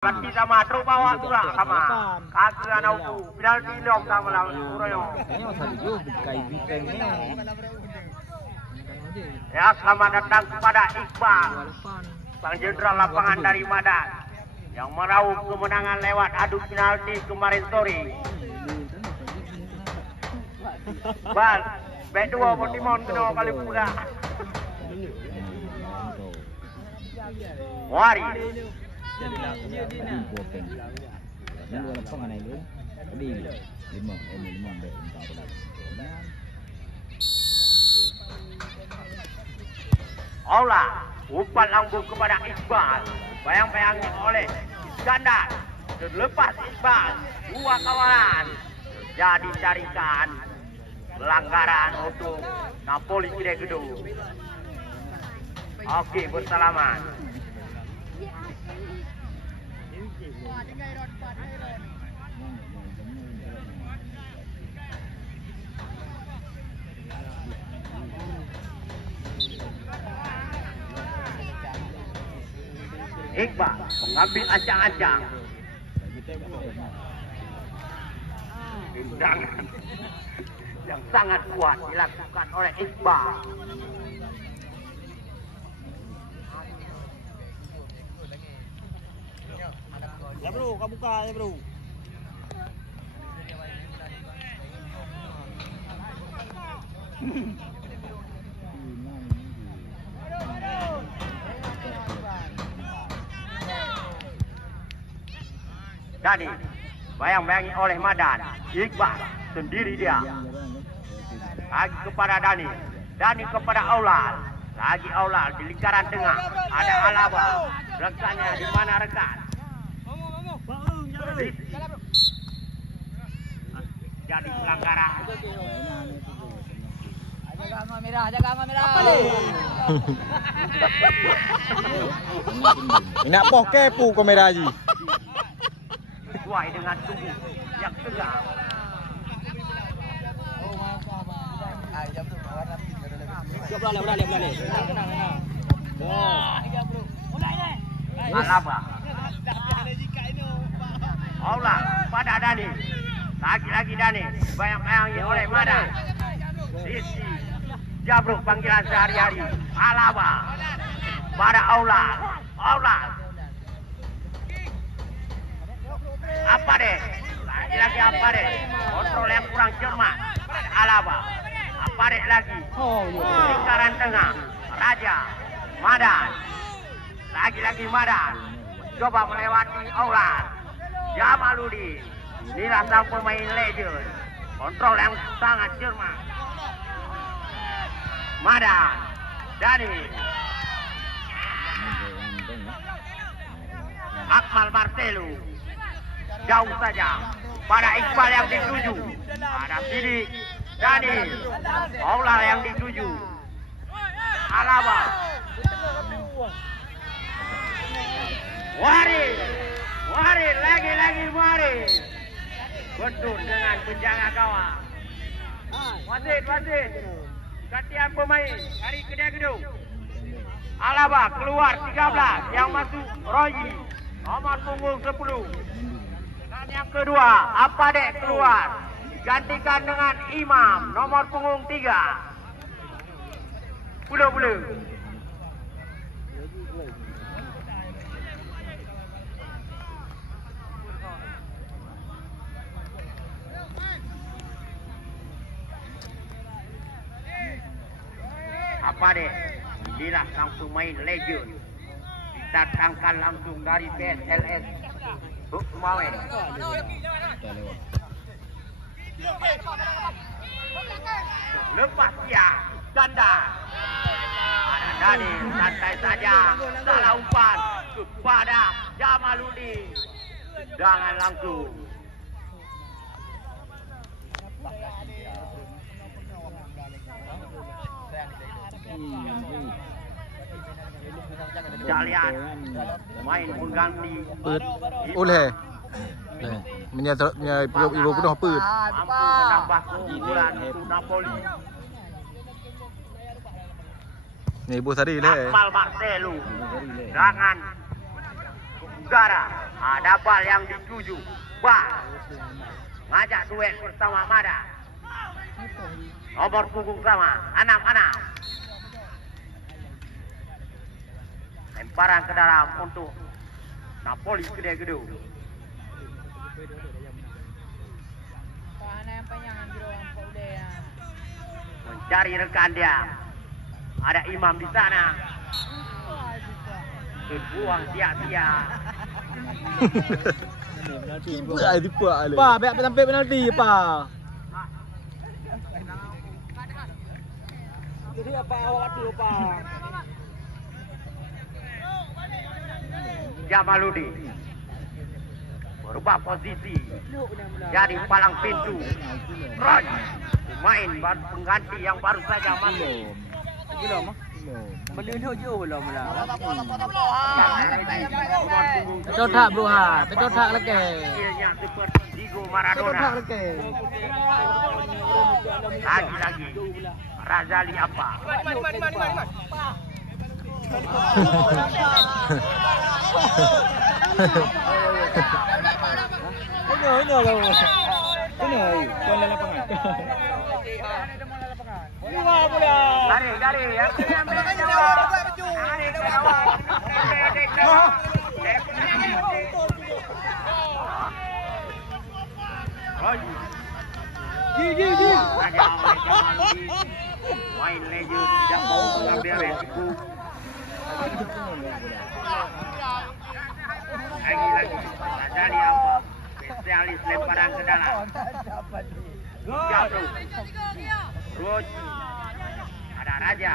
Kati sama truk bawa juga sama. Kaki anak itu penalti dong sama lawan Suroyo. Ya, selamat datang kepada Iqbal, Sang Jenderal Lapangan dari Madan, yang meraup kemenangan lewat adu penalti kemarin sore. Bal, B2 Portimon kedua kali pula. Wari. Aula, umpan lambung kepada Iqbal, bayang-bayangnya oleh Iskandar. Terlepas Iqbal, dua kawalan jadi carikan pelanggaran untuk Napoli Cilegedo. Oke, bersalaman. Iqbal mengambil ancang-ancang. Tendangan yang sangat kuat dilakukan oleh Iqbal. Ya bro, kau buka ya bro. Dani bayang-bayangi oleh Madan. Iqbal sendiri dia. Lagi kepada Dani. Dani kepada Aulal. Lagi Aulal di lingkaran tengah. Ada Alaba. Rekannya di mana rekan? Jadi pelanggaran. Jaga angka merah. Nak poh kepu kamera ji. Sesuai dengan tubuh yang tegar. Alaba. Aula pada Dani. Lagi-lagi Dani. Bayang-bayangi oleh Madan. Sisi Jabruk panggilan sehari-hari. Alaba pada Aula. Aula. Apa deh? Lagi-lagi apa deh? Kontrol yang kurang cermat. Alaba. Apa deh lagi? Lingkaran tengah. Raja. Madan. Lagi-lagi Madan. Coba melewati Aula. Jamaludin. Inilah sang pemain legend. Kontrol yang sangat cermat. Madan. Dani. Akmal Marcelo. Jauh saja pada Iqbal yang dituju. Ada Sidik. Dani. Aula yang dituju. Alaba. Wari. Wari. Lagi-lagi Wari. Bentur dengan penjaga gawang. Wasit. Gantian pemain dari Cilegedo. Alaba keluar 13. Yang masuk Royi. Nomor punggung 10. Dan yang kedua, apa dek keluar. Digantikan dengan Imam. Nomor punggung 3. Bulu-bulu. Apa deh? Inilah sang pemain legend. Didatangkan langsung dari PSLS Bukmawen. Lepas dia ganda. Ada Dani santai saja. Salah umpan kepada Jamaludin. Jangan langsung. Jalian main pengganti Oleh. Menyerap ibu penuh put. mampu menambah keunggulan untuk Napoli. Ni ibu tadi le. Akmal Marcelo. Jangan udara. Ada bal yang dituju. Wah, ngajak duet bersama Mada. Nomor punggung sama, 6-6. Lemparan ke dalam untuk Napoli Kedai Gedung. Mencari rekan dia. Ada Imam di sana. Terbuang sia-sia. Pa, biar sampai penalti, pa. Jadi apa awak dulu, Pak? Jamaludin berubah posisi jadi palang pintu. Roy main pengganti yang baru saja masuk. Belum. Belum jauh belum lah. Betul tak bro ha? Betul tak lagi? Skillnya seperti Diego Maradona. Lagi-lagi Razali apa? Ini kalau ini bola lapangan. Gari yang main legend tidak mau mengambil resiko. Lagi Razali apa? Spesialis lemparan ke dalam. Jatuh. Roji. Ada Raja.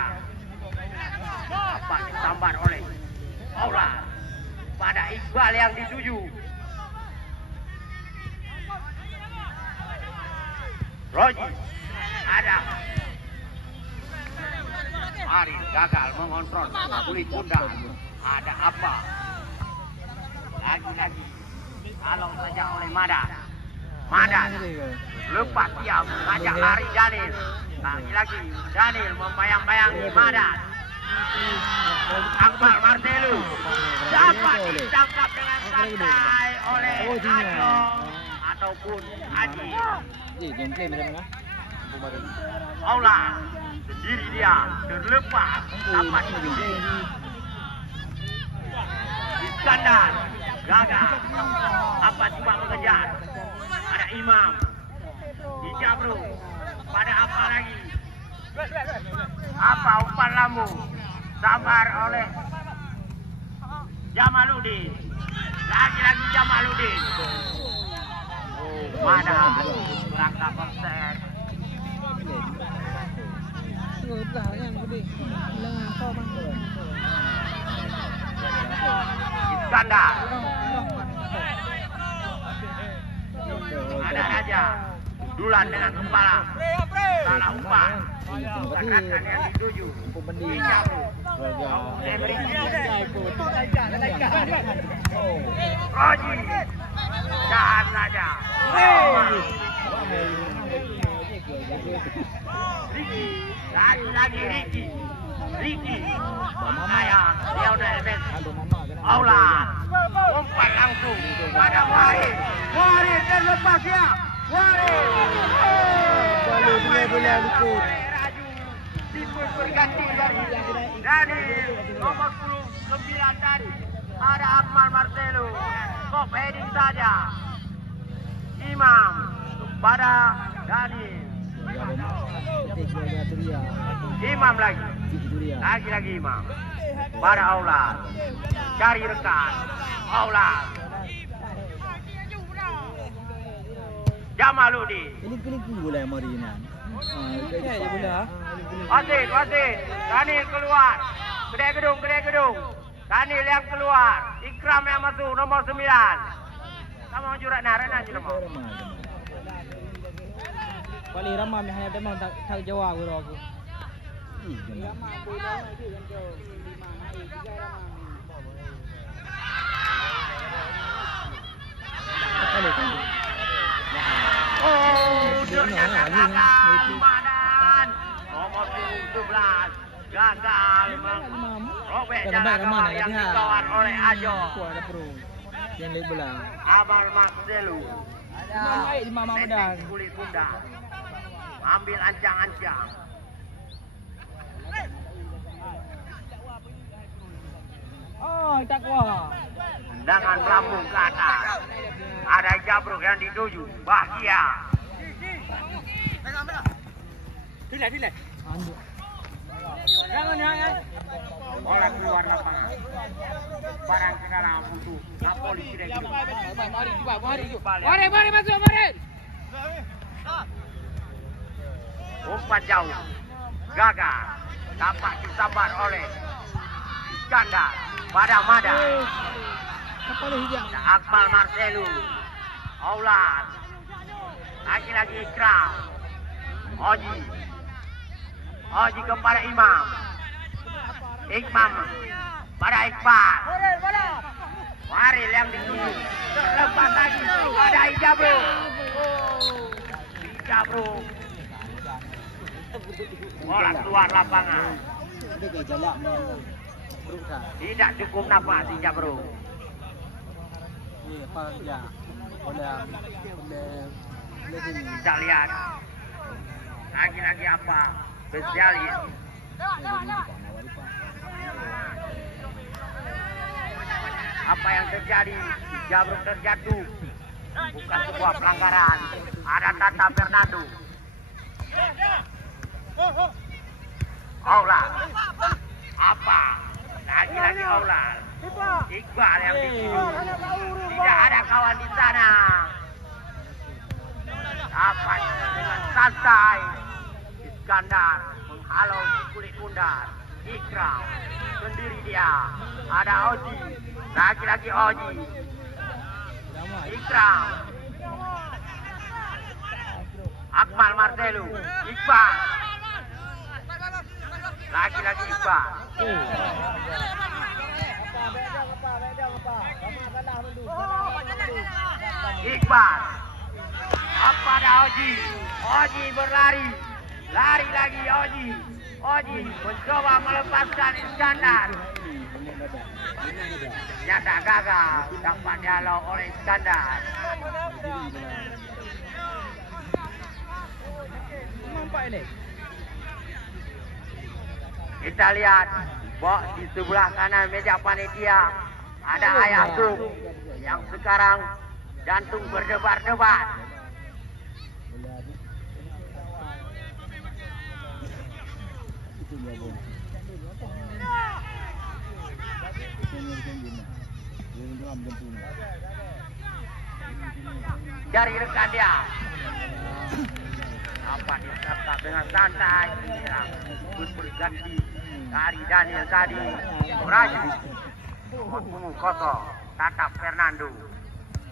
Apa disambar oleh Aula. Pada Iqbal yang dituju. Roji. Ada. Aris gagal mengontrol kulit pundak. Ada apa? Lagi-lagi. Kalau saja oleh Madan. Madan lepas dia mengajak lari Daniel. Lagi-lagi Daniel membayang-bayangi Madan. Akmal Marcelo dapat ditangkap dengan santai oleh Ajo ataupun Aji. Aula sendiri dia terlepas dapat dituju. Iskandar gagal. Apa cuma mengejar? Ada Imam. Dijabru. Pada apa lagi? Apa umpan lambung? Sambar oleh Jamaludin. Lagi-lagi Jamaludin. Mana berangkat offset. Iskandar. Ada Raja. Dulan dengan kepala. Salah umpan. Gerakan yang dituju. Dijabru. Roji. Jahat saja. Ricky. Lagi Ricky. Sayang. Lionel Messi. Aula. Umpan langsung pada Warid terlepas ya. Warid. Bola luput. Timbul berganti dari nomor 9 tadi. Ada Akmal Marcelo. Top heading saja. Imam pada Daniel. Imam lagi Imam. Pada Aula. Cari rekan. Aula. Jamaludin. Pilih bola yang mari ni. Wasit. Daniel keluar. Kedai gedung. Daniel yang keluar. Ikram yang masuk nomor 9. Sama jurat narana je nama. Paling ramai hanya memang tak jawab aku. Madan nomor 11 gagal merobek jangkauan yang dikawal oleh Ajo. Yang leg bola. Amal Marcelo. Imam baik di Mama Medan. Kulit bunda. Ambil ancang-ancang. Oh, takwa. Dengan melambung ke atas. Ada Jabruk yang dituju. Bahagia. Dilek. Anjuk. Bola keluar lapangan. Barang sekarang butuh Napoli tidak hidup. Mari masuk, mari. Umpan jauh. Gagal. Dapat disambar oleh Iskandar. Mada. Apa lu hijau? Akmal Marcelo. Aulan. Lagi-lagi Ikram. Oji kepada Imam. Ikmam pada Iqbal. Waril yang dituju. Lepas lagi ada Ijabro. Bola keluar lapangan. Tidak cukup nafas Ijabro. Kita lihat. Lagi-lagi apa? Spesialis. Apa yang terjadi? Jabruk terjatuh. Bukan sebuah pelanggaran. Ada Tata Fernando. Aulan. Apa? Lagi-lagi Aulan. Iqbal yang dituju. Tidak ada kawan di sana. Dapat dengan santai. Iskandar menghalau kulit bundar. Ikram sendiri dia. Ada Oji. Lagi-lagi Oji. Ikram. Akmal Marcelo. Iqbal. Lagi-lagi Iqbal. Iqbal. Apa ada Oji? Oji berlari. Lari lagi Oji. Oji mencoba melepaskan Iskandar. Nyata gagal. Dapat dihalau oleh Iskandar. Nampak ini. Kita lihat di sebelah kanan meja panitia ada Ayah Tung yang sekarang jantung berdebar-debar. Dari rekan dia. Apa disapa dengan santai menyerang. Berganti dari Daniel tadi. Raju. Punggung kosong. Tata Fernando.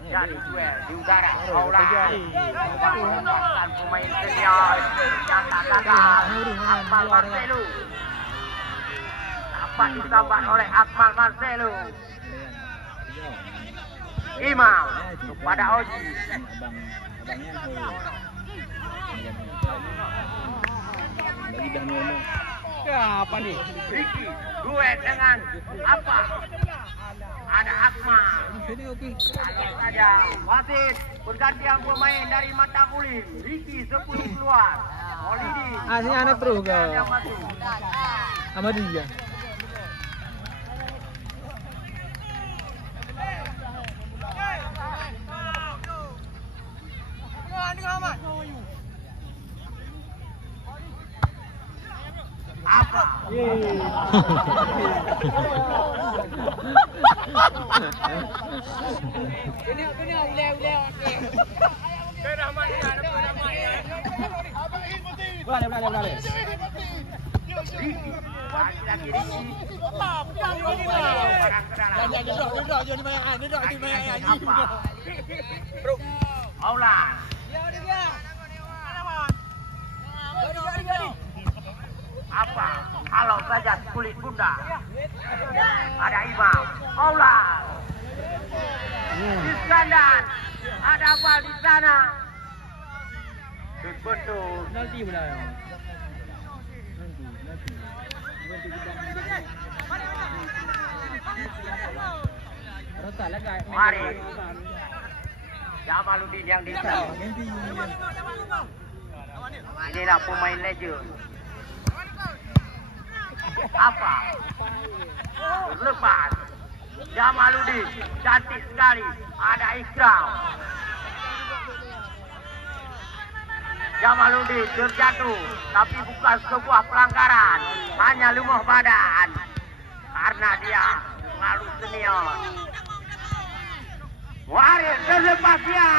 Dari duel di udara. Aulan. Lepaskan pemain senior. Nyata gagal. Akmal Marcelo. Dapat disambar oleh Akmal Marcelo. Imam kepada Oji. Apa nih? Ricky duet dengan apa? Ada Akmal. Kalau saja wasit pergantian pemain dari mata kulit. Ricky 10 keluar. Molidi. Aslinya anak terus ke. Sama dia. Apa? Boleh. Ricky. Lagi-lagi Ricky. Aulan. Apa? Kalau saja kulit bunda. Ada Imam. Aulan. Iskandar. Ada apa di sana? Betul. Nanti pula. Rotak lah guys. Mari. Jamaluddin yang diserang. Inilah pemain legend. Apa? Lepas. Jamaluddin cantik sekali. Ada Ikram. Jamaluddin terjatuh, tapi bukan sebuah pelanggaran, hanya lemah badan karena dia terlalu senior. Muaril terlepasnya,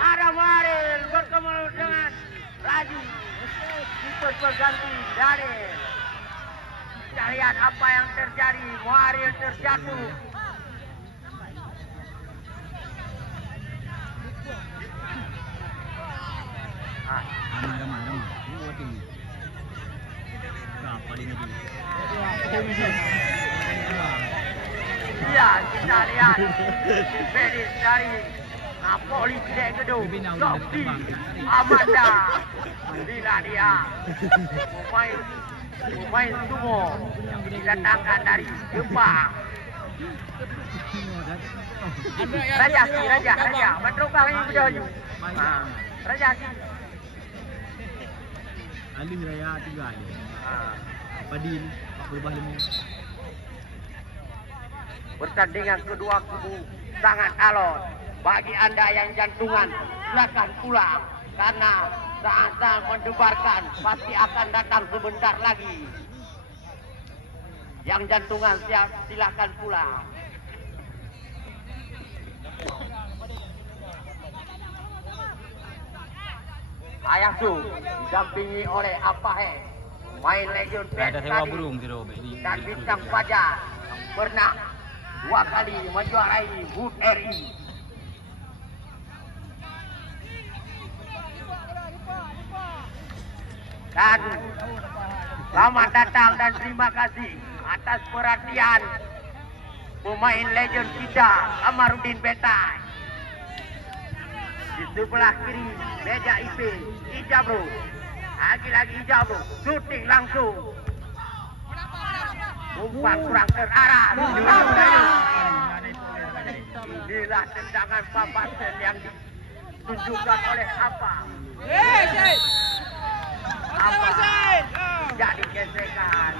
ada Muaril bertemu dengan Raju, super pengganti Daniel. Kita lihat apa yang terjadi. Muaril terjatuh. Ya, kita lihat finish dari Napoli Kedai Gedung, Sofi Amanda. Bila dia pemain sumo didatangkan dari Jepang. Raja, betul kali ini sudah Raja. Alih raya 3 aja. Padin berubah 5. Pertandingan kedua kubu sangat alot. Bagi anda yang jantungan, silakan pulang karena saat mendebarkan pasti akan datang sebentar lagi. Yang jantungan silakan pulang. Ayasu didampingi oleh Apahe, main legend Ada sewa burung dan bintang Fajar pernah 2 kali menjuarai HUT RI. Dan selamat datang dan terima kasih atas perhatian pemain legend kita Amaruddin Betai. Di sebelah kiri meja IP Ijabro, lagi-lagi Ijabro, syuting langsung. Umpan kurang terarah. Inilah tendangan Papasen yang ditunjukkan oleh apa? Apa? Jadi gesekan.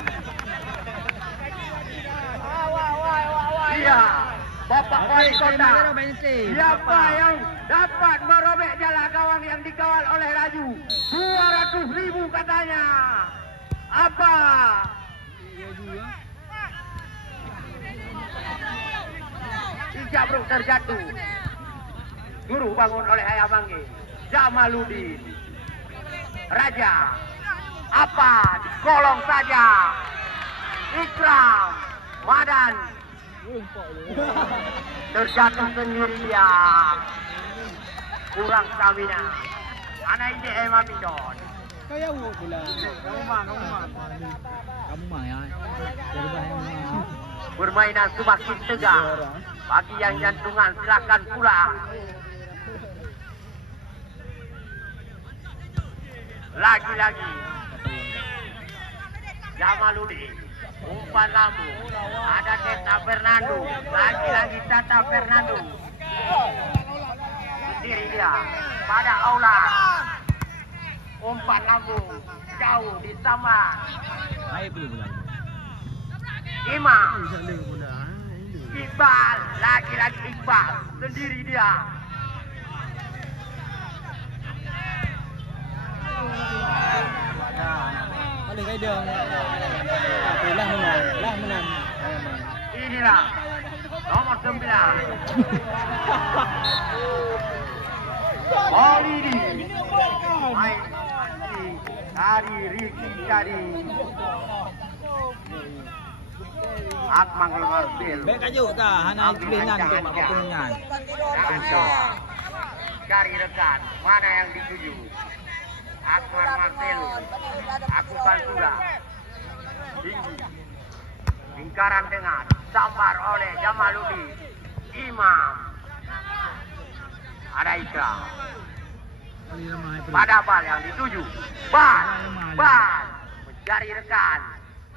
Iya, Bapak Wali Kota. Siapa yang dapat merobek jala gawang yang dikawal oleh Raju? 200.000 katanya. Apa? Ijabruk terjatuh. Guru bangun oleh Ayah Manggi. Jamaluddin. Raja. Apa? Dikolong saja. Ikram. Madan. Terjatuh sendiri dia. Kurang stamina. Anak ini Emamidon. Kaya wo pula. Kamu mah ya. Permainan semakin tegang. Bagi yang jantungan silakan pulang. Lagi-lagi Jamaluddin, umpan lambung. Ada Tata Fernando. Lagi-lagi Tata Fernando. Sendiri dia pada aula. Umpan lambung jauh di sama. Imam. Iqbal, lagi-lagi Iqbal, sendiri dia. Ada kaya dia. Tapi lah menang. Inilah nomor 9. Holidi. Main dari Riki dari Akmal Marcel. Baik aja tak hana dengan tu mak pengunyan. Cari rekan mana yang dituju. Akmal Marcel. Aku kan sudah tinggi. Lingkaran dengan sambar oleh Jamaluddin. Imam. Ada Ikram. Pada bal yang dituju. Bal. Mencari rekan.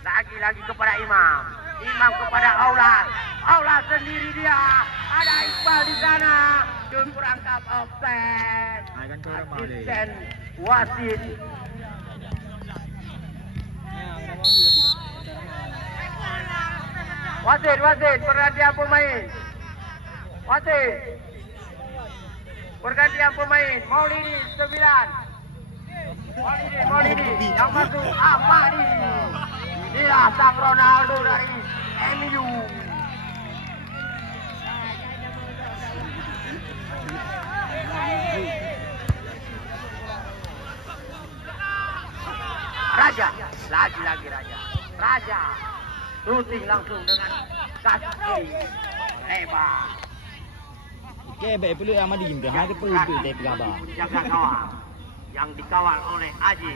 Lagi-lagi kepada Imam. Imam kepada Aulas. Aulas sendiri dia. Ada Iqbal di sana. Perangkap offset. Asisten wasit. Wasit, pergantian pemain. Wasit. Pergantian pemain. Maulidi 9. Maulidi yang masuk Ahmadi. Dia sang Ronaldo dari MU. Raja, lagi Raja. Shooting langsung dengan kaki lebar. Okey, baik perlu Ahmadi dia. Hang perlu tu dia pelabah. Jaga gawang yang dikawal oleh Haji.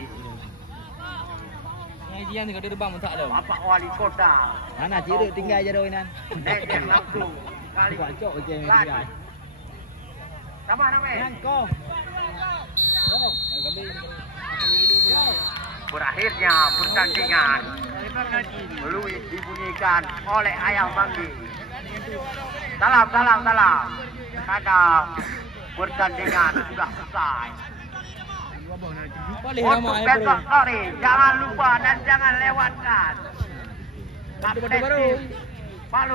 Yang dia tengok terbang pun tak ada. Bapak Wali Kota. Mana ceruk tinggal je doinan. Nejen langsung kali. Buat cok je Lari. dia. Sama namanya. Nang kau. Berakhirnya pertandingan Louis dibunyikan oleh Ayah Manggi. Salam. Karena pertandingan sudah selesai. Untuk besok sore jangan lupa dan jangan lewatkan Kapten Tim Palu.